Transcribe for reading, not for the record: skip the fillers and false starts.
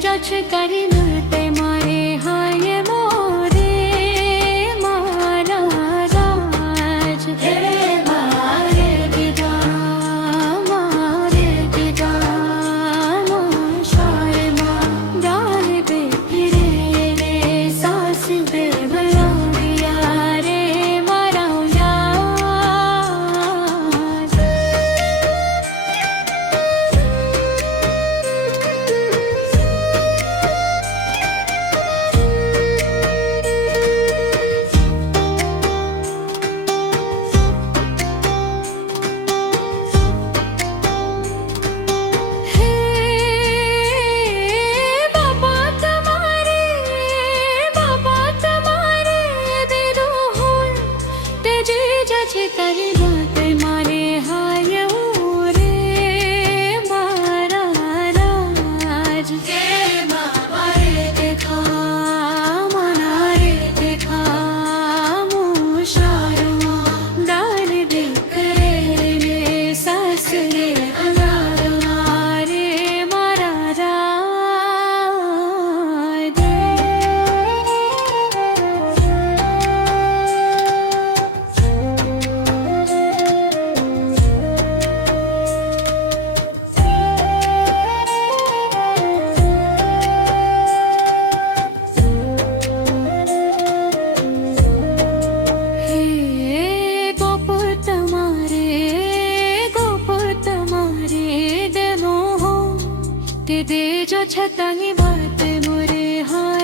जछ करी मिलते मारे हाय मोरे मारा राज हे मारे दिदा शाय माँ डाल बे फिरे रे सास बे भलाविया रे मारा यार करी बात मारे हाय रे मारा राज हे मारे देखा मना रे देखा मुशारो डाल दे करे रे सास रे अनारा रे मारा राज दे जो छतनी बात मोरे हाय